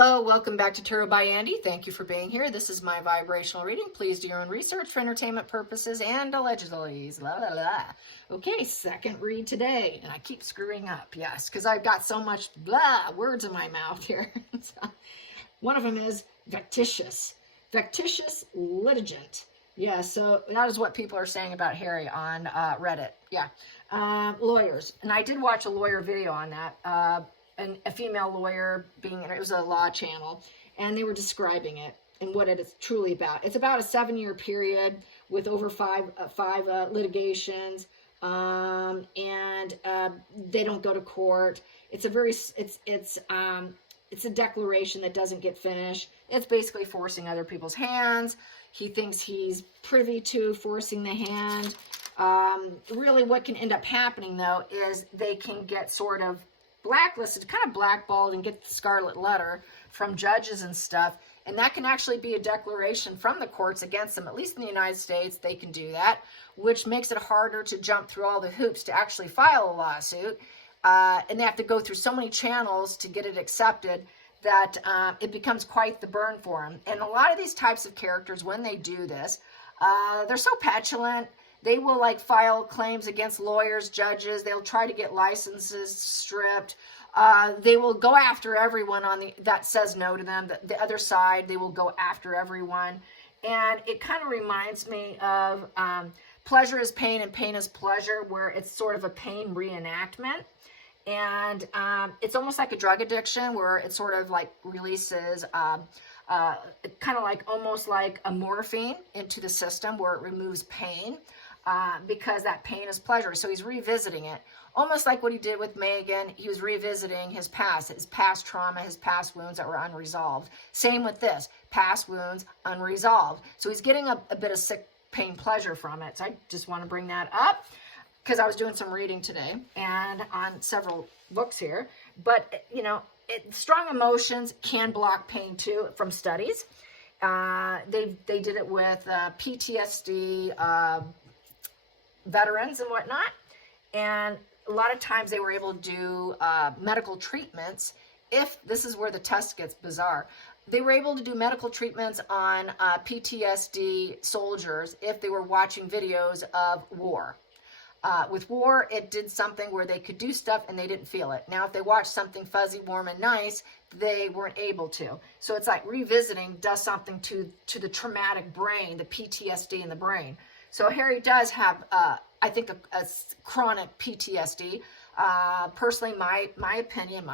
Hello, welcome back to Tarot by Andy. Thank you for being here. This is my vibrational reading. Please do your own research for entertainment purposes and allegedly. La, la, la. Okay, second read today. And I keep screwing up, yes, because I've got so much blah words in my mouth here. So, one of them is Vexatious. Vexatious litigant. Yeah, so that is what people are saying about Harry on Reddit. Yeah, lawyers. And I did watch a lawyer video on that. And a female lawyer being, it was a law channel, and they were describing it and what it is truly about. It's about a 7-year period with over five litigations, and they don't go to court. It's a very, it's a declaration that doesn't get finished. It's basically forcing other people's hands. He thinks he's privy to forcing the hand. Really what can end up happening though is they can get sort of blacklisted, kind of blackballed, and get the scarlet letter from judges and stuff, and that can actually be a declaration from the courts against them. At least in the United States they can do that, which makes it harder to jump through all the hoops to actually file a lawsuit, and they have to go through so many channels to get it accepted that it becomes quite the burn for them. And a lot of these types of characters, when they do this, they're so petulant. They will like file claims against lawyers, judges. They'll try to get licenses stripped. They will go after everyone on that says no to them. The other side, they will go after everyone. And it kind of reminds me of Pleasure is Pain and Pain is Pleasure, where it's sort of a pain reenactment. And it's almost like a drug addiction where it sort of like releases kind of like almost like a morphine into the system where it removes pain. Because that pain is pleasure. So he's revisiting it. Almost like what he did with Megan. He was revisiting his past trauma, his past wounds that were unresolved. Same with this, past wounds unresolved. So he's getting a bit of sick pain pleasure from it. So I just want to bring that up because I was doing some reading today and on several books here. But, you know, strong emotions can block pain too from studies. They did it with PTSD, veterans and whatnot, and a lot of times they were able to do medical treatments. If this is where the test gets bizarre, they were able to do medical treatments on PTSD soldiers if they were watching videos of war. With war, it did something where they could do stuff and they didn't feel it. Now, if they watched something fuzzy, warm, and nice, they weren't able to. So it's like revisiting does something to the traumatic brain, the PTSD in the brain. So Harry does have, I think, a chronic PTSD. Personally, my opinion,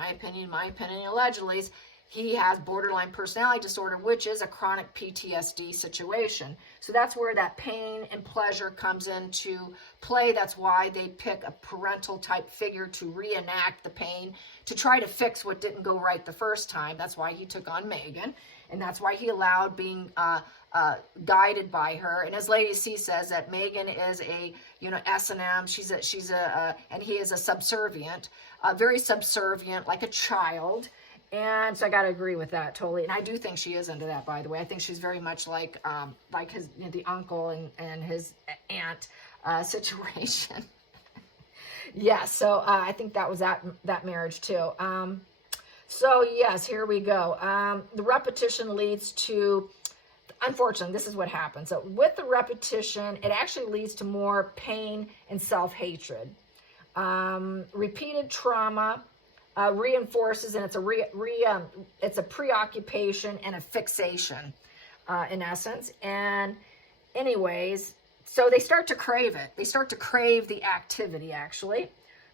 allegedly, he has borderline personality disorder, which is a chronic PTSD situation. So that's where that pain and pleasure comes into play. That's why they pick a parental type figure to reenact the pain, to try to fix what didn't go right the first time. That's why he took on Megan. And that's why he allowed being guided by her. And as Lady C says, that Megan is a, you know, S&M. She's a and he is a subservient, very subservient, like a child. And so I got to agree with that totally. And I do think she is into that, by the way. I think she's very much like his, you know, the uncle and his aunt situation. Yeah, so I think that was that marriage too. So yes, here we go. The repetition leads to, unfortunately, this is what happens. So with the repetition, it actually leads to more pain and self-hatred. Repeated trauma reinforces, and it's a preoccupation and a fixation, in essence. And anyways, so they start to crave it. They start to crave the activity, actually.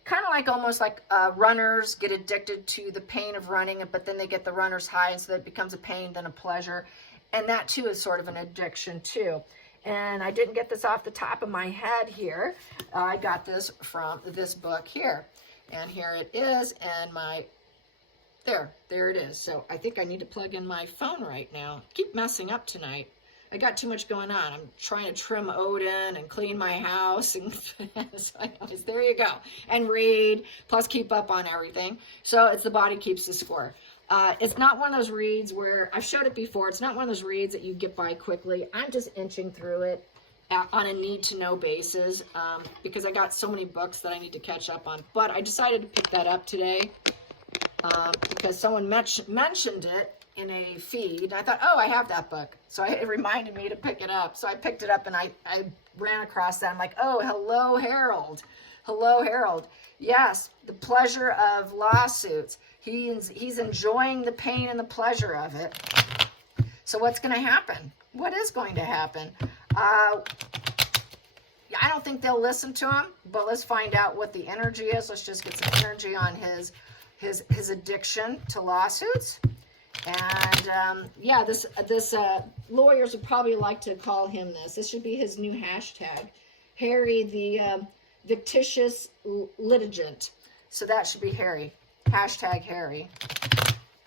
Kind of like almost like runners get addicted to the pain of running, but then they get the runner's high, and so that it becomes a pain, then a pleasure. And that too is sort of an addiction too. And I didn't get this off the top of my head here. I got this from this book here. And here it is, and there it is. So I think I need to plug in my phone right now. Keep messing up tonight. I got too much going on. I'm trying to trim Odin and clean my house. And so anyways, there you go. And read, plus keep up on everything. So it's The Body Keeps the Score. It's not one of those reads where, I've showed it before, it's not one of those reads that you get by quickly. I'm just inching through it on a need-to-know basis because I got so many books that I need to catch up on. But I decided to pick that up today because someone mentioned it feed. And I thought, oh, I have that book. So it reminded me to pick it up. So I picked it up and I ran across that. I'm like, oh, hello, Harold. Hello, Harold. Yes, the pleasure of lawsuits. He's enjoying the pain and the pleasure of it. So what's going to happen? What is going to happen? I don't think they'll listen to him, but let's find out what the energy is. Let's just get some energy on his addiction to lawsuits. And yeah, this lawyers would probably like to call him this. This should be his new hashtag, Harry the Vexatious litigant. So that should be Harry. Hashtag Harry.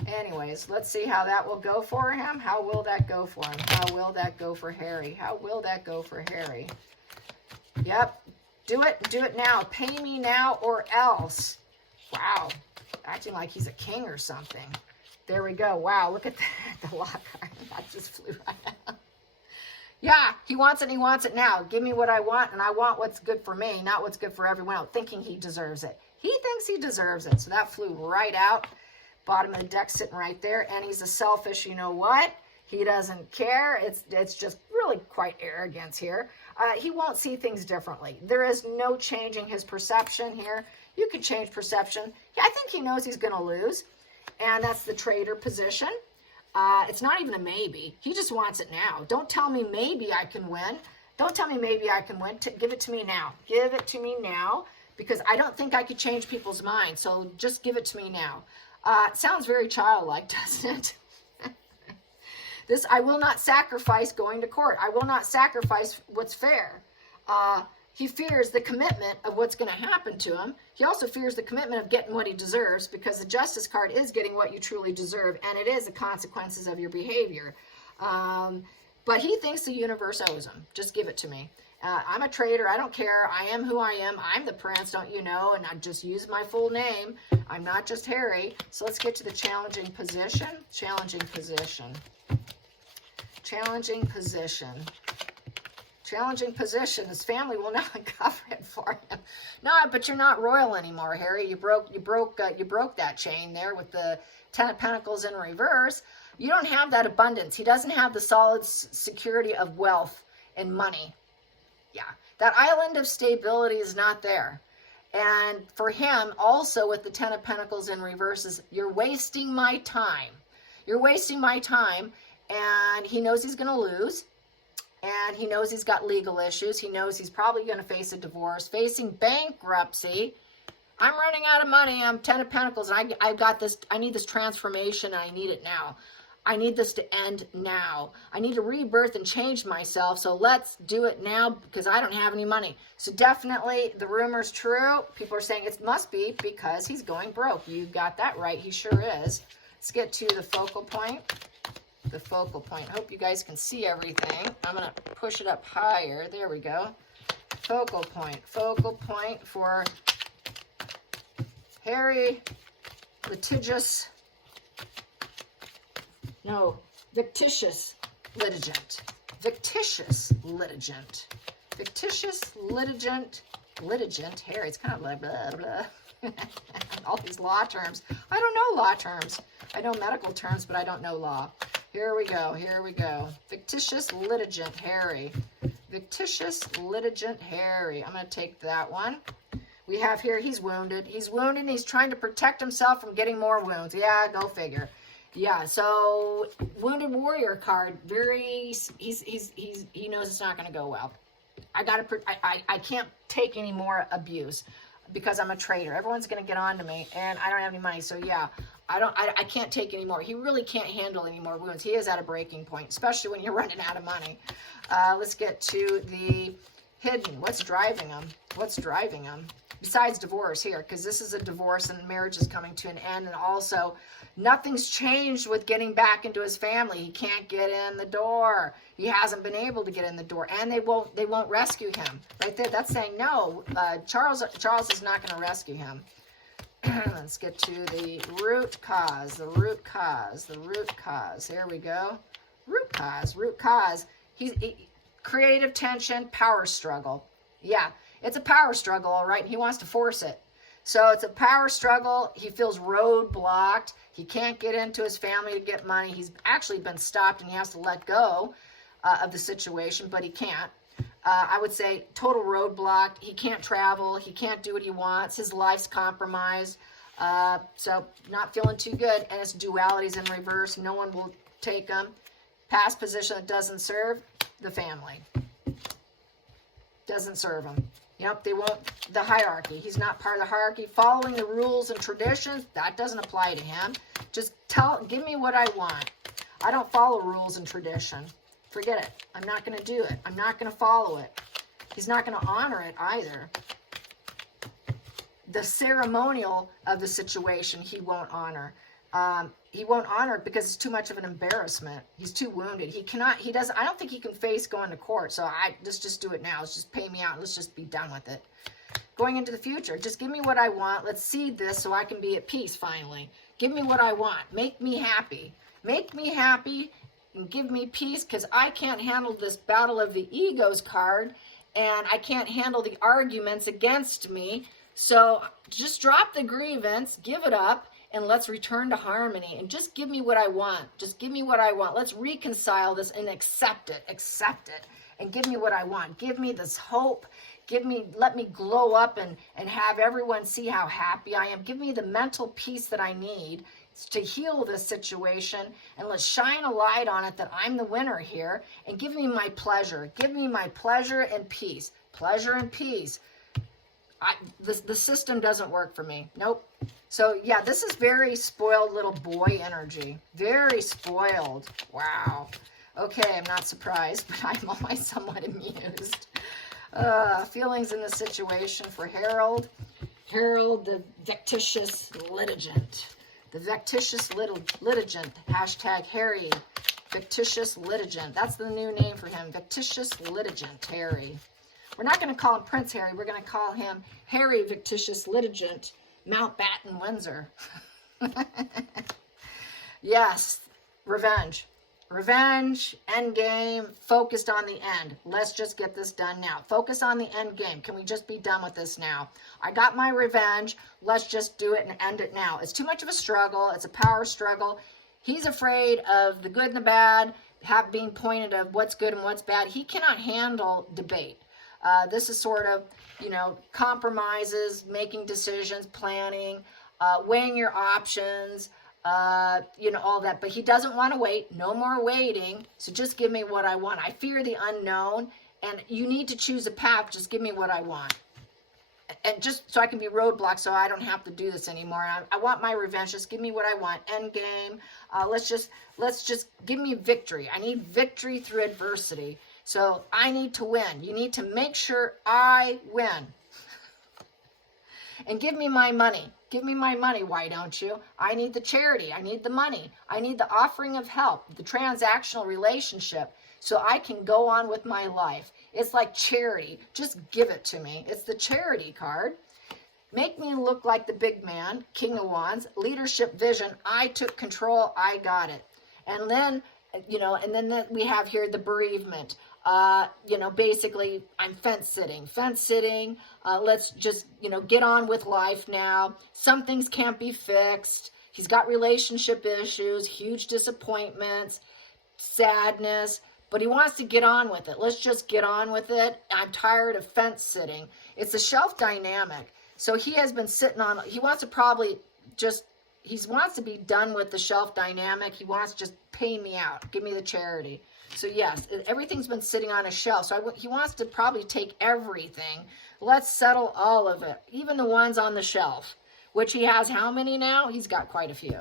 Anyways, let's see how that will go for him. How will that go for him? How will that go for Harry? How will that go for Harry? Yep. Do it now. Pay me now or else. Wow. Acting like he's a king or something. There we go. Wow, look at that. The lock card. That just flew right out. Yeah, he wants it and he wants it now. Give me what I want, and I want what's good for me, not what's good for everyone else, thinking he deserves it. He thinks he deserves it. So that flew right out. Bottom of the deck sitting right there. And he's a selfish, you know what? He doesn't care. It's just really quite arrogance here. He won't see things differently. There is no changing his perception here. You could change perception. Yeah, I think he knows he's going to lose. And that's the trader position. It's not even a maybe. He just wants it now. Don't tell me maybe I can win. Don't tell me maybe I can win. Give it to me now. Give it to me now, because I don't think I could change people's minds. So just give it to me now. It sounds very childlike, doesn't it? I will not sacrifice going to court. I will not sacrifice what's fair. He fears the commitment of what's going to happen to him. He also fears the commitment of getting what he deserves, because the Justice card is getting what you truly deserve, and it is the consequences of your behavior. But he thinks the universe owes him. Just give it to me. I'm a trader. I don't care. I am who I am. I'm the prince, don't you know? And I just use my full name. I'm not just Harry. So let's get to the challenging position. Challenging position. Challenging position. Challenging position. His family will not cover it for him. No, but you're not royal anymore, Harry. You broke that chain there with the Ten of Pentacles in reverse. You don't have that abundance. He doesn't have the solid security of wealth and money. Yeah, that island of stability is not there. And for him, also with the Ten of Pentacles in reverse, is you're wasting my time. You're wasting my time. And he knows he's going to lose. And he knows he's got legal issues. He knows he's probably going to face a divorce, facing bankruptcy. I'm running out of money. I'm Ten of Pentacles. And I've got this. I need this transformation. And I need it now. I need this to end now. I need to rebirth and change myself. So let's do it now, because I don't have any money. So definitely the rumor's true. People are saying it must be because he's going broke. You got that right. He sure is. Let's get to the focal point. The focal point. Hope you guys can see everything. I'm going to push it up higher. There we go. Focal point. Focal point for Harry Litigious. No, Vexatious litigant. Vexatious litigant. Vexatious litigant. Litigant. Harry, it's kind of like blah, blah. All these law terms. I don't know law terms. I know medical terms, but I don't know law. Here we go. Here we go. Vexatious litigant Harry. Vexatious litigant Harry. I'm going to take that one. We have here, he's wounded. He's wounded and he's trying to protect himself from getting more wounds. Yeah, go figure. Yeah, so Wounded Warrior card, he knows it's not going to go well. I can't take any more abuse because I'm a trader. Everyone's going to get on to me and I don't have any money. So yeah, I can't take any more. He really can't handle any more wounds. He is at a breaking point, especially when you're running out of money. Let's get to the hidden. What's driving him? What's driving him? Besides divorce here, because this is a divorce and marriage is coming to an end. And also, nothing's changed with getting back into his family. He can't get in the door. He hasn't been able to get in the door, and they won't rescue him. Right there, that's saying no. Charles is not going to rescue him. Let's get to the root cause. The root cause. The root cause. Here we go. Root cause. Root cause. Creative tension, power struggle. Yeah, it's a power struggle, all right. He wants to force it. So it's a power struggle. He feels roadblocked. He can't get into his family to get money. He's actually been stopped and he has to let go of the situation, but he can't. I would say total roadblock. He can't travel. He can't do what he wants. His life's compromised. So not feeling too good. And it's dualities in reverse. No one will take him. Past position that doesn't serve the family. Doesn't serve him. Yep, they won't. The hierarchy. He's not part of the hierarchy. Following the rules and traditions, that doesn't apply to him. Just give me what I want. I don't follow rules and tradition. Forget it. I'm not going to do it. I'm not going to follow it. He's not going to honor it either. The ceremonial of the situation, he won't honor. He won't honor it because it's too much of an embarrassment. He's too wounded. He cannot, he doesn't, I don't think he can face going to court. So let's just do it now. Let's just pay me out. Let's just be done with it. Going into the future, just give me what I want. Let's seed this so I can be at peace finally. Give me what I want. Make me happy. Make me happy and give me peace, because I can't handle this battle of the egos card, and I can't handle the arguments against me. So just drop the grievance, give it up, and let's return to harmony, and just give me what I want. Just give me what I want. Let's reconcile this and accept it, and give me what I want. Give me this hope. Let me glow up and have everyone see how happy I am. Give me the mental peace that I need to heal this situation, and let's shine a light on it that I'm the winner here, and give me my pleasure. Give me my pleasure and peace. Pleasure and peace. The system doesn't work for me. Nope. So yeah, this is very spoiled little boy energy. Very spoiled. Wow. Okay, I'm not surprised, but I'm always somewhat amused. Feelings in the situation for Harold. Harold, the Vexatious litigant. The Vexatious litigant. Hashtag Harry. Vexatious litigant. That's the new name for him. Vexatious litigant, Harry. We're not going to call him Prince Harry. We're going to call him Harry Vexatious litigant, Mountbatten, Windsor. Yes, revenge. Revenge, end game, focused on the end. Let's just get this done now. Focus on the end game. Can we just be done with this now? I got my revenge. Let's just do it and end it now. It's too much of a struggle. It's a power struggle. He's afraid of the good and the bad, being pointed of what's good and what's bad. He cannot handle debate. This is sort of, compromises, making decisions, planning, weighing your options, all that. But he doesn't want to wait. No more waiting. So just give me what I want. I fear the unknown, and you need to choose a path. Just give me what I want. And just so I can be roadblocked, so I don't have to do this anymore. I want my revenge. Just give me what I want. End game. Let's just give me victory. I need victory through adversity. So I need to win. You need to make sure I win. And give me my money. Give me my money, why don't you? I need the charity. I need the money. I need the offering of help, the transactional relationship, so I can go on with my life. It's like charity. Just give it to me. It's the charity card. Make me look like the big man, King of Wands, leadership vision. I took control. I got it. And then, and then we have here the bereavement. Basically I'm fence sitting, let's just, get on with life now. Some things can't be fixed. He's got relationship issues, huge disappointments, sadness, but he wants to get on with it. Let's just get on with it. I'm tired of fence sitting. It's a shelf dynamic. So he has been sitting on, he wants to be done with the shelf dynamic. He wants to just pay me out. Give me the charity. So yes, everything's been sitting on a shelf. So he wants to probably take everything. Let's settle all of it. Even the ones on the shelf, which he has how many now? He's got quite a few.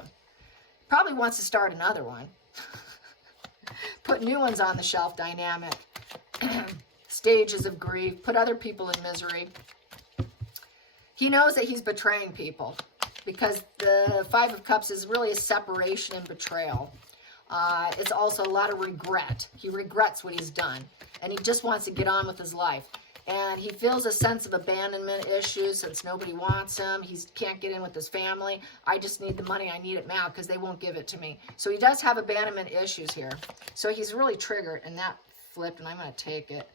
Probably wants to start another one. Put new ones on the shelf dynamic. Stages of grief. Put other people in misery. He knows that he's betraying people, because the Five of Cups is really a separation and betrayal. It's also a lot of regret. He regrets what he's done, and he just wants to get on with his life. And he feels a sense of abandonment issues since nobody wants him. He can't get in with his family. I just need the money. I need it now because they won't give it to me. So he does have abandonment issues here. So he's really triggered, and that flipped, and I'm going to take it.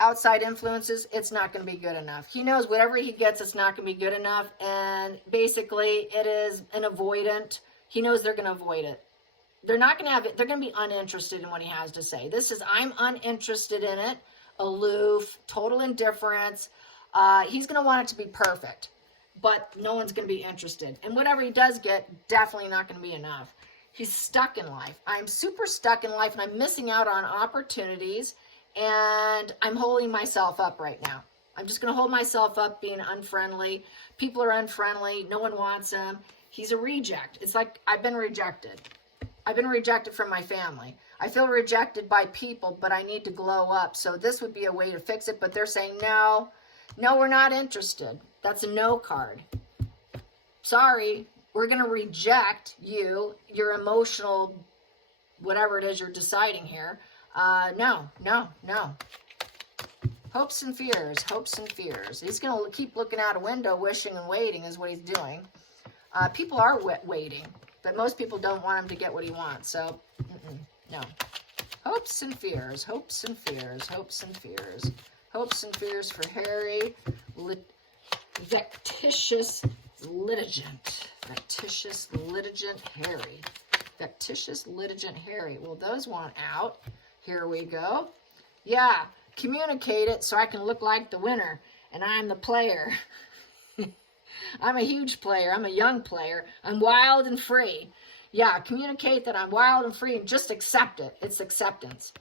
outside influences, it's not going to be good enough. He knows whatever he gets, it's not going to be good enough. And basically, it is an avoidant. He knows they're going to avoid it. They're not going to have it. They're going to be uninterested in what he has to say. This is, I'm uninterested in it, aloof, total indifference. He's going to want it to be perfect, but no one's going to be interested. And whatever he does get, definitely not going to be enough. He's stuck in life. I'm super stuck in life, and I'm missing out on opportunities, and I'm holding myself up right now. I'm just going to hold myself up being unfriendly. People are unfriendly. No one wants him. He's a reject. It's like I've been rejected. I've been rejected from my family. I feel rejected by people, but I need to glow up. So this would be a way to fix it, but they're saying, no, we're not interested. That's a no card. Sorry, we're going to reject you, your emotional, whatever it is you're deciding here. No. Hopes and fears, hopes and fears. He's going to keep looking out a window, wishing and waiting is what he's doing. People are waiting, but most people don't want him to get what he wants. So, no. Hopes and fears, hopes and fears, hopes and fears. Hopes and fears for Harry. Vexatious litigant. Vexatious litigant Harry. Vexatious litigant Harry. Well, those want out. Here we go. Yeah, communicate it so I can look like the winner, and I'm the player. I'm a huge player. I'm a young player. I'm wild and free. Yeah, communicate that I'm wild and free and just accept it. It's acceptance.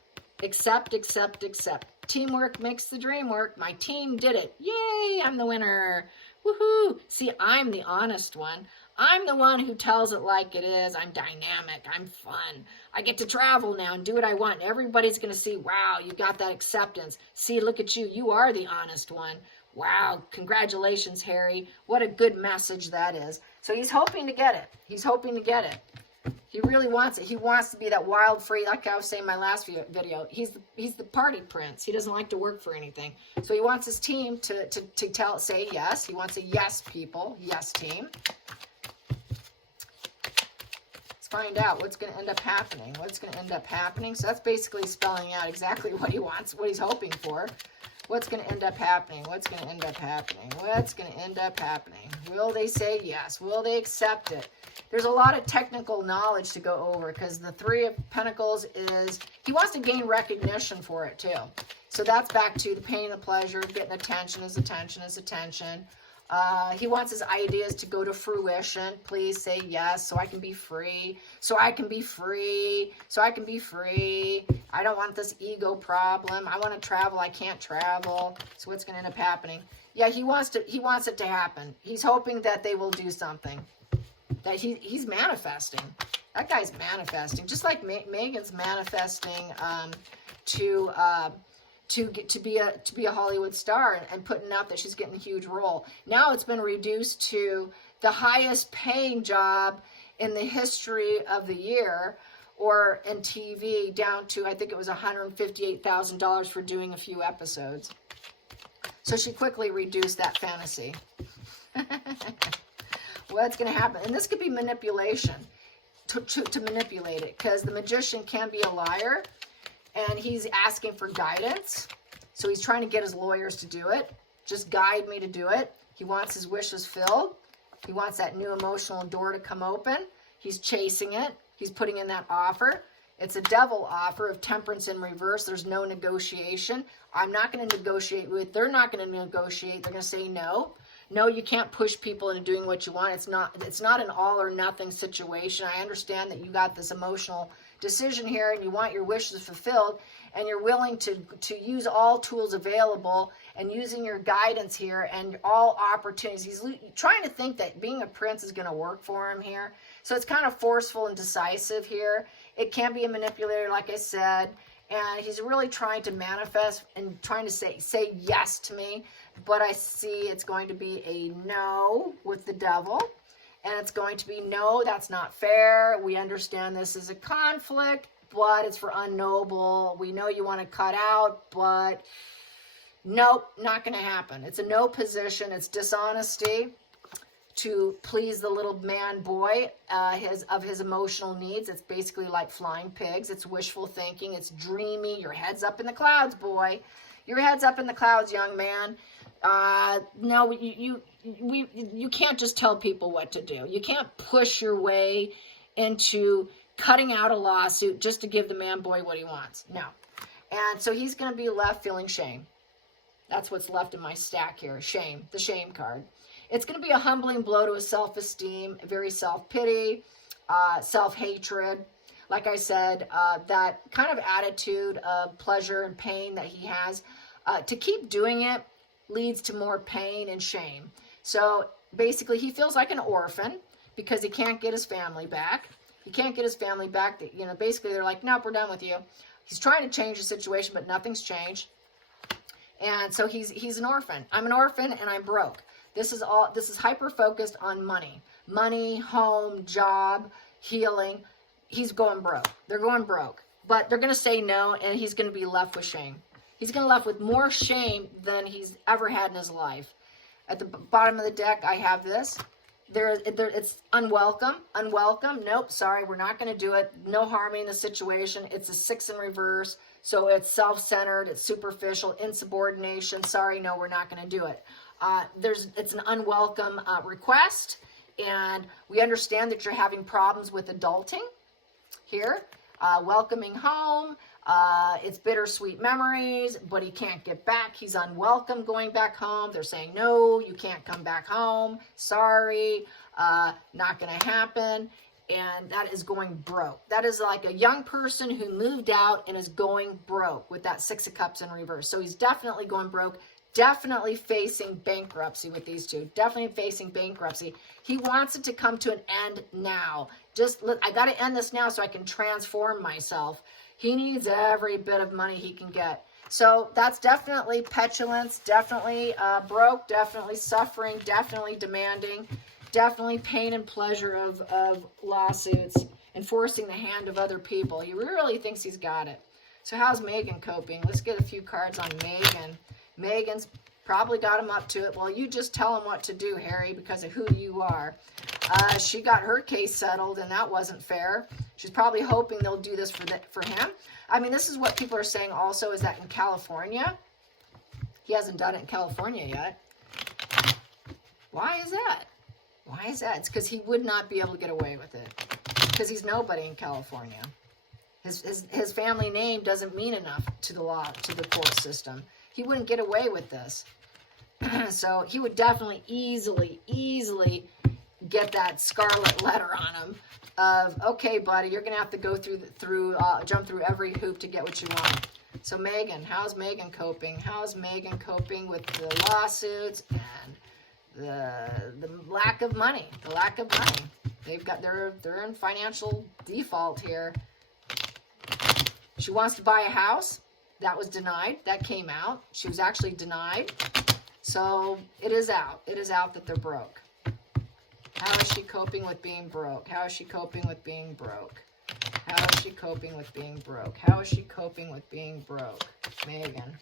Accept, accept, accept. Teamwork makes the dream work. My team did it. Yay, I'm the winner. Woohoo. See, I'm the honest one. I'm the one who tells it like it is. I'm dynamic. I'm fun. I get to travel now and do what I want. Everybody's going to see, wow, you got that acceptance. See, look at you. You are the honest one. Wow, congratulations, Harry. What a good message that is. So he's hoping to get it. He's hoping to get it. He really wants it. He wants to be that wild, free, like I was saying in my last video. He's the party prince. He doesn't like to work for anything. So he wants his team to say yes. He wants a yes people, yes team. Let's find out what's going to end up happening. What's going to end up happening? So that's basically spelling out exactly what he wants, what he's hoping for. What's going to end up happening? What's going to end up happening? What's going to end up happening? Will they say yes? Will they accept it? There's a lot of technical knowledge to go over because the Three of Pentacles is, he wants to gain recognition for it too. So that's back to the pain and the pleasure, getting attention is attention is attention. He wants his ideas to go to fruition. Please say yes so I can be free. So I can be free. So I can be free. I don't want this ego problem. I want to travel. I can't travel. So what's going to end up happening? Yeah, he wants it to happen. He's hoping that they will do something. That he's manifesting. That guy's manifesting. Just like Megan's manifesting to be a Hollywood star and putting out that she's getting a huge role. Now it's been reduced to the highest paying job in the history of the year, or in TV, down to, I think it was $158,000 for doing a few episodes. So she quickly reduced that fantasy. What's going to happen? And this could be manipulation, to manipulate it, because the magician can be a liar. And he's asking for guidance. So he's trying to get his lawyers to do it. Just guide me to do it. He wants his wishes filled. He wants that new emotional door to come open. He's chasing it. He's putting in that offer. It's a devil offer of temperance in reverse. There's no negotiation. I'm not going to negotiate with. They're not going to negotiate. They're going to say no. No, you can't push people into doing what you want. It's not an all or nothing situation. I understand that you got this emotional decision here and you want your wishes fulfilled and you're willing to use all tools available and using your guidance here and all opportunities. He's trying to think that being a prince is going to work for him here. So it's kind of forceful and decisive here. It can be a manipulator, like I said, and he's really trying to manifest and trying to say yes to me, but I see it's going to be a no with the devil. And it's going to be, no, that's not fair. We understand this is a conflict, but it's for unknowable. We know you want to cut out, but nope, not going to happen. It's a no position. It's dishonesty to please the little man boy of his emotional needs. It's basically like flying pigs. It's wishful thinking. It's dreamy. Your head's up in the clouds, boy. Your head's up in the clouds, young man. No, you can't just tell people what to do. You can't push your way into cutting out a lawsuit just to give the man boy what he wants. No. And so he's going to be left feeling shame. That's what's left in my stack here. Shame, the shame card. It's going to be a humbling blow to his self-esteem, very self-pity, self-hatred. Like I said, that kind of attitude of pleasure and pain that he has, to keep doing it leads to more pain and shame. So basically, he feels like an orphan because he can't get his family back. He can't get his family back. You know, basically, they're like, nope, we're done with you. He's trying to change the situation, but nothing's changed. And so he's an orphan. I'm an orphan and I'm broke. This is hyper focused on money. Money, home, job, healing. He's going broke. They're going broke. But they're going to say no, and he's going to be left with shame. He's going to be left with more shame than he's ever had in his life. At the bottom of the deck, I have this. It's unwelcome. Unwelcome. Nope, sorry, we're not going to do it. No harming the situation. It's a 6 in reverse. So it's self-centered, it's superficial, insubordination. Sorry, no, we're not going to do it. It's an unwelcome request, and we understand that you're having problems with adulting here. Welcoming home, it's bittersweet memories, but he can't get back. He's unwelcome going back home. They're saying, no, you can't come back home. Sorry, not going to happen. And that is going broke. That is like a young person who moved out and is going broke with that 6 of Cups in reverse. So he's definitely going broke, definitely facing bankruptcy with these two, definitely facing bankruptcy. He wants it to come to an end now. I got to end this now so I can transform myself. He needs every bit of money he can get. So that's definitely petulance, definitely broke, definitely suffering, definitely demanding. Definitely pain and pleasure of lawsuits, enforcing the hand of other people. He really thinks he's got it. So how's Megan coping? Let's get a few cards on Megan. Megan's probably got him up to it. Well, you just tell him what to do, Harry, because of who you are. She got her case settled, and that wasn't fair. She's probably hoping they'll do this for him. I mean, this is what people are saying also, is that in California, he hasn't done it in California yet. Why is that? Why is that? It's because he would not be able to get away with it. Because he's nobody in California. His family name doesn't mean enough to the law, to the court system. He wouldn't get away with this. So he would definitely easily get that scarlet letter on him of, okay, buddy, you're going to have to go jump through every hoop to get what you want. So Megan, how's Megan coping? How's Megan coping with the lawsuits and the lack of money? The lack of money. They're in financial default here. She wants to buy a house. That was denied. That came out. She was actually denied. So it is out. It is out that they're broke. How is she coping with being broke? How is she coping with being broke? How is she coping with being broke? How is she coping with being broke? Megan.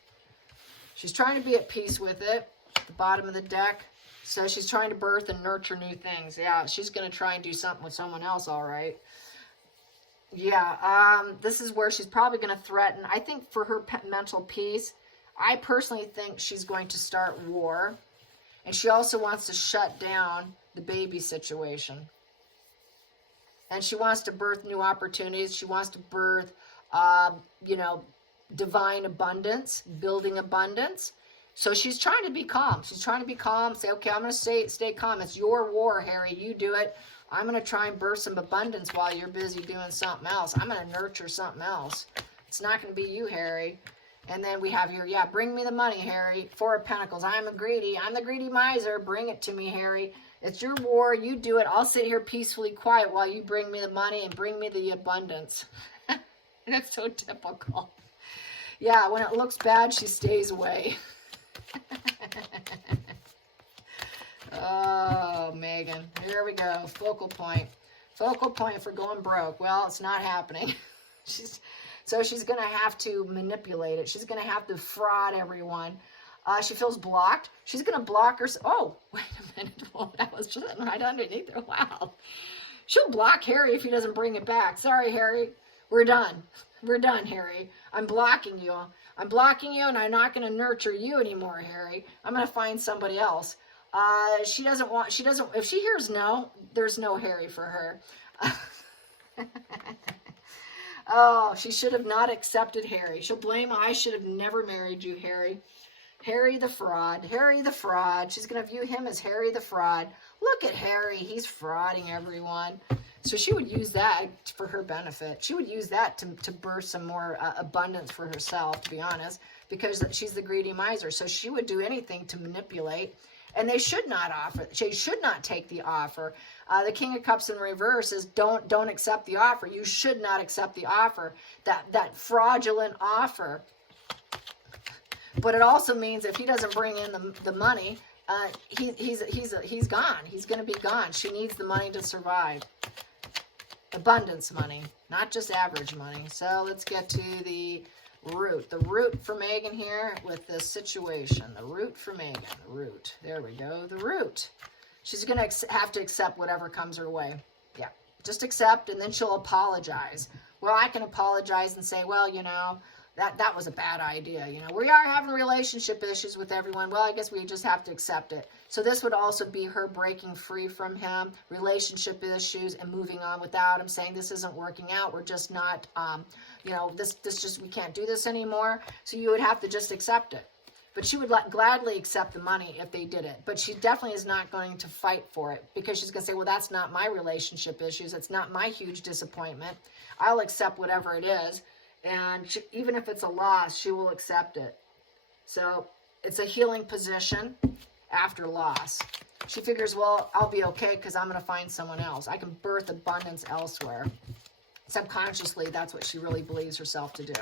She's trying to be at peace with it. At the bottom of the deck. So she's trying to birth and nurture new things. Yeah, she's going to try and do something with someone else, all right. Yeah, this is where she's probably going to threaten. I think for her mental peace, I personally think she's going to start war. And she also wants to shut down the baby situation. And she wants to birth new opportunities. She wants to birth, divine abundance, building abundance. So she's trying to be calm. She's trying to be calm. Say, okay, I'm going to stay calm. It's your war, Harry. You do it. I'm going to try and burst some abundance while you're busy doing something else. I'm going to nurture something else. It's not going to be you, Harry. And then we have here, yeah, bring me the money, Harry. 4 of Pentacles. I'm the greedy miser. Bring it to me, Harry. It's your war. You do it. I'll sit here peacefully quiet while you bring me the money and bring me the abundance. That's so typical. Yeah, when it looks bad, she stays away. Oh, Megan. Here we go. Focal point. Focal point for going broke. Well, it's not happening. So she's going to have to manipulate it. She's going to have to fraud everyone. She feels blocked. She's going to block her. Oh, wait a minute. Well, that was just right underneath her. Wow. She'll block Harry if he doesn't bring it back. Sorry, Harry. We're done. We're done, Harry. I'm blocking you. I'm blocking you, and I'm not going to nurture you anymore, Harry. I'm going to find somebody else. If she hears no, there's no Harry for her. Oh, she should have not accepted Harry. She'll blame, I should have never married you, Harry. Harry the fraud. Harry the fraud. She's going to view him as Harry the fraud. Look at Harry. He's frauding everyone. So she would use that for her benefit. She would use that to burst some more abundance for herself, to be honest, because she's the greedy miser. So she would do anything to manipulate. And they should not offer. She should not take the offer. The King of Cups in reverse is don't accept the offer. You should not accept the offer. That fraudulent offer. But it also means if he doesn't bring in the money, he's gone. He's going to be gone. She needs the money to survive. Abundance money, not just average money. So let's get to the root. The root for Megan here with this situation. The root for Megan. The root. There we go. The root. She's going to have to accept whatever comes her way. Yeah. Just accept, and then she'll apologize. Well, I can apologize and say, well, you know, that was a bad idea. You know, we are having relationship issues with everyone. Well, I guess we just have to accept it. So this would also be her breaking free from him, relationship issues, and moving on without him, saying this isn't working out. We're just not, you know, this just, we can't do this anymore. So you would have to just accept it. But she would gladly accept the money if they did it. But she definitely is not going to fight for it, because she's going to say, well, that's not my relationship issues. It's not my huge disappointment. I'll accept whatever it is. And even if it's a loss, she will accept it. So it's a healing position after loss. She figures, well, I'll be okay because I'm going to find someone else. I can birth abundance elsewhere. Subconsciously, that's what she really believes herself to do.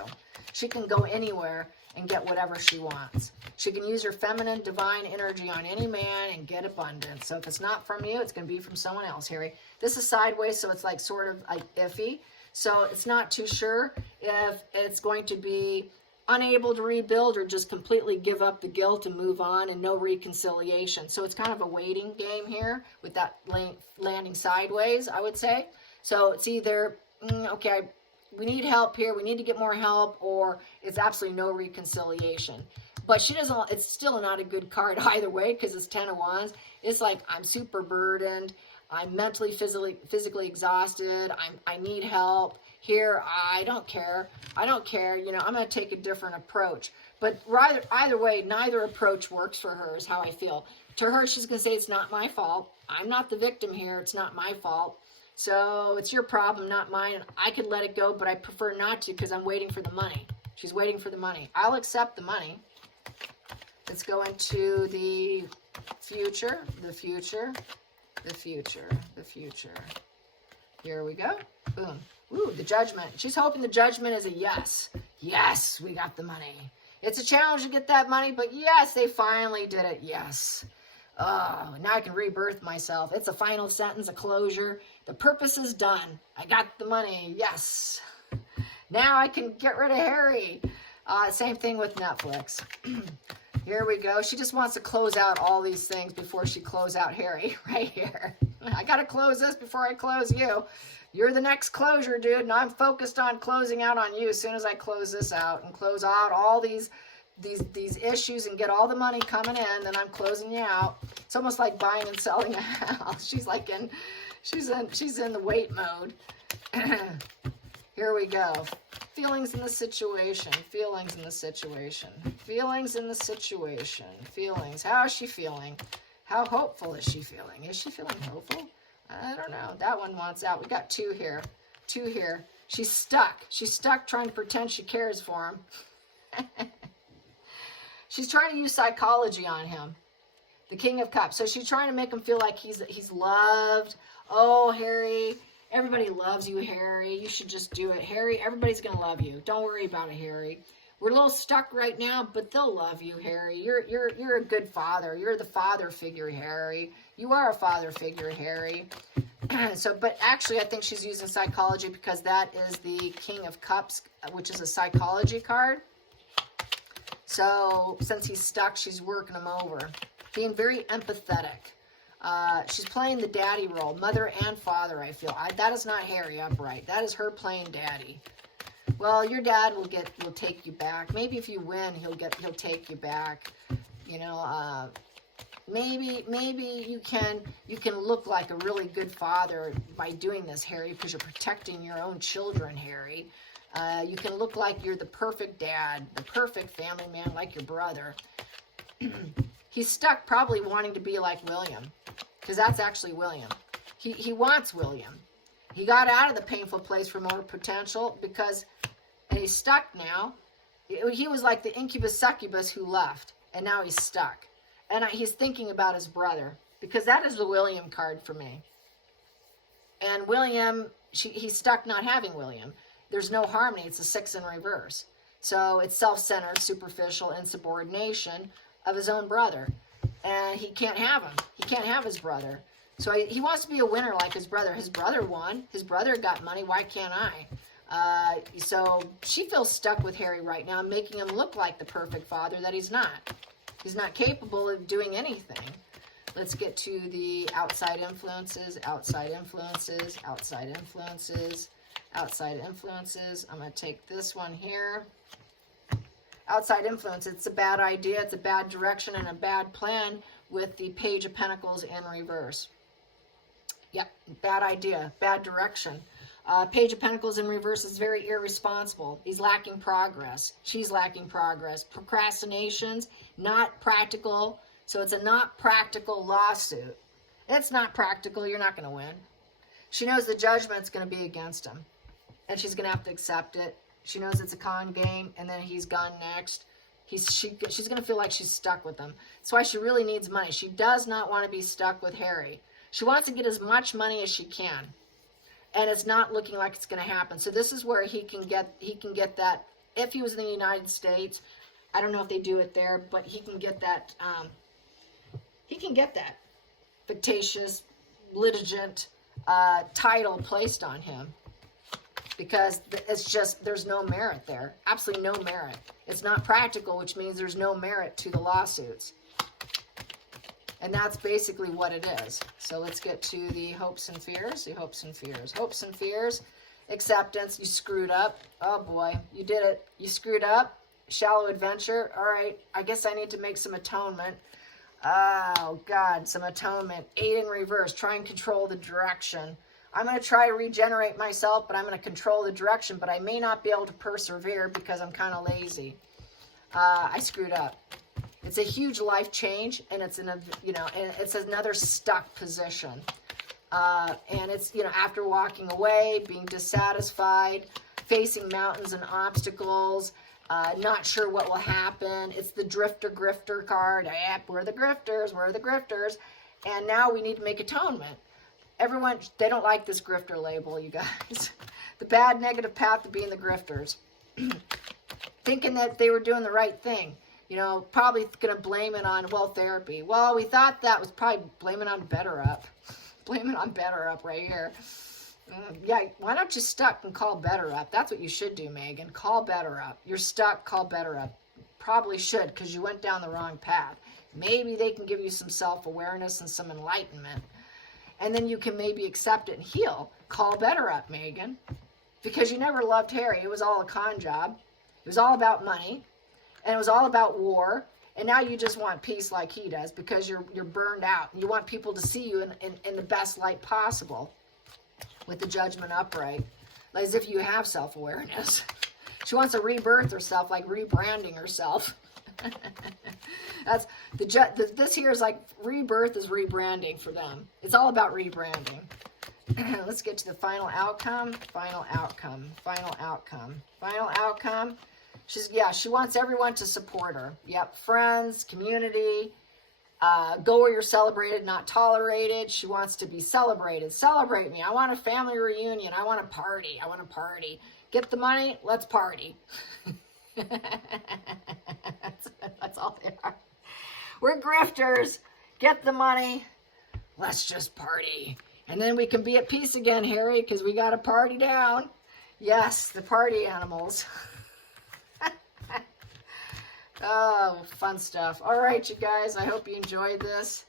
She can go anywhere and get whatever she wants. She can use her feminine divine energy on any man and get abundance. So if it's not from you, it's going to be from someone else, Harry. This is sideways, so it's like sort of like iffy. So it's not too sure if it's going to be unable to rebuild or just completely give up the guilt and move on and no reconciliation. So it's kind of a waiting game here with that landing sideways, I would say. So it's either, okay, we need help here, we need to get more help, or it's absolutely no reconciliation. But she doesn't, it's still not a good card either way, because it's 10 of Wands. It's like, I'm super burdened. I'm mentally, physically exhausted. I need help. Here, I don't care. I don't care. You know, I'm going to take a different approach. But either way, neither approach works for her, is how I feel. To her, she's going to say, it's not my fault. I'm not the victim here. It's not my fault. So it's your problem, not mine. I could let it go, but I prefer not to because I'm waiting for the money. She's waiting for the money. I'll accept the money. Let's go into the future, the future. The future, the future. Here we go. Boom. Ooh, the judgment. She's hoping the judgment is a yes. Yes, we got the money. It's a challenge to get that money, but yes, they finally did it. Yes. Oh, now I can rebirth myself. It's a final sentence, a closure. The purpose is done. I got the money. Yes. Now I can get rid of Harry. Same thing with Netflix. Here we go. She just wants to close out all these things before she close out Harry right here. I got to close this before I close you. You're the next closure, dude, and I'm focused on closing out on you as soon as I close this out and close out all these issues and get all the money coming in, then I'm closing you out. It's almost like buying and selling a house. She's in the wait mode. Here we go. Feelings in the situation. Feelings in the situation. Feelings in the situation. Feelings. How is she feeling? How hopeful is she feeling? Is she feeling hopeful? I don't know. That one wants out. We got two here. Two here. She's stuck. She's stuck trying to pretend she cares for him. She's trying to use psychology on him. The King of Cups. So she's trying to make him feel like he's loved. Oh, Harry, everybody loves you, Harry. You should just do it. Harry, everybody's going to love you. Don't worry about it, Harry. We're a little stuck right now, but they'll love you, Harry. You're a good father. You're the father figure, Harry. You are a father figure, Harry. But actually, I think she's using psychology because that is the King of Cups, which is a psychology card. So since he's stuck, she's working him over. Being very empathetic. She's playing the daddy role, mother and father, I feel. That is not Harry upright. That is her playing daddy. Well, your dad will take you back. Maybe if you win, he'll take you back. You know, maybe you can look like a really good father by doing this, Harry, because you're protecting your own children, Harry. You can look like you're the perfect dad, the perfect family man, like your brother. He's stuck probably wanting to be like William, because that's actually William. He wants William. He got out of the painful place for more potential and he's stuck now. He was like the incubus succubus who left, and now he's stuck. And he's thinking about his brother, because that is the William card for me. And William, he's stuck not having William. There's no harmony. It's a 6 in reverse. So it's self-centered, superficial insubordination of his own brother. And he can't have him. He can't have his brother. So he wants to be a winner like his brother. His brother won. His brother got money. Why can't I? So she feels stuck with Harry right now, making him look like the perfect father that he's not. He's not capable of doing anything. Let's get to the outside influences, outside influences, outside influences, outside influences. I'm going to take this one here. Outside influence, it's a bad idea, it's a bad direction, and a bad plan with the Page of Pentacles in reverse. Yep, bad idea, bad direction. Page of Pentacles in reverse is very irresponsible. He's lacking progress. She's lacking progress. Procrastinations, not practical. So it's a not practical lawsuit. It's not practical. You're not going to win. She knows the judgment's going to be against him, and she's going to have to accept it. She knows it's a con game, and then he's gone next. She's going to feel like she's stuck with him. That's why she really needs money. She does not want to be stuck with Harry. She wants to get as much money as she can. And it's not looking like it's going to happen. So this is where he can get that. If he was in the United States, I don't know if they do it there, but he can get that. He can get that Vexatious, litigant title placed on him, because it's just, there's no merit there. Absolutely no merit. It's not practical, which means there's no merit to the lawsuits. And that's basically what it is. So let's get to the hopes and fears. The hopes and fears. Hopes and fears. Acceptance. You screwed up. Oh boy, you did it. You screwed up. Shallow adventure. All right, I guess I need to make some atonement. Oh God, some atonement. 8 in reverse. Try and control the direction. I'm going to try to regenerate myself, but I'm going to control the direction. But I may not be able to persevere because I'm kind of lazy. I screwed up. It's a huge life change, and it's in a, and it's another stuck position. And it's, after walking away, being dissatisfied, facing mountains and obstacles, not sure what will happen. It's the drifter-grifter card. Yep, we're the grifters, we're the grifters. And now we need to make atonement. Everyone, they don't like this grifter label, you guys. The bad negative path to being the grifters. Thinking that they were doing the right thing. Probably going to blame it on, therapy. Well, we thought that was probably blaming on Better Up. Blame it on Better Up right here. Yeah, why don't you stuck and call Better Up? That's what you should do, Megan. Call Better Up. You're stuck, call Better Up. Probably should, because you went down the wrong path. Maybe they can give you some self-awareness and some enlightenment. And then you can maybe accept it and heal. Call Better Up, Megan. Because you never loved Harry. It was all a con job. It was all about money. And it was all about war. And now you just want peace like he does, because you're burned out. You want people to see you in the best light possible with the Judgment upright, as if you have self-awareness. She wants to rebirth herself, like rebranding herself. That's this here is like rebirth is rebranding for them. It's all about rebranding. Let's get to the final outcome. Final outcome. Final outcome. Final outcome. She wants everyone to support her. Yep, friends, community. Go where you're celebrated, not tolerated. She wants to be celebrated. Celebrate me. I want a family reunion. I want a party. I want a party. Get the money. Let's party. That's all they are. We're grifters. Get the money. Let's just party. And then we can be at peace again, Harry, because we got to party down. Yes, the party animals. Oh, fun stuff. All right, you guys, I hope you enjoyed this.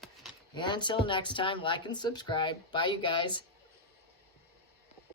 Until next time, like and subscribe. Bye, you guys.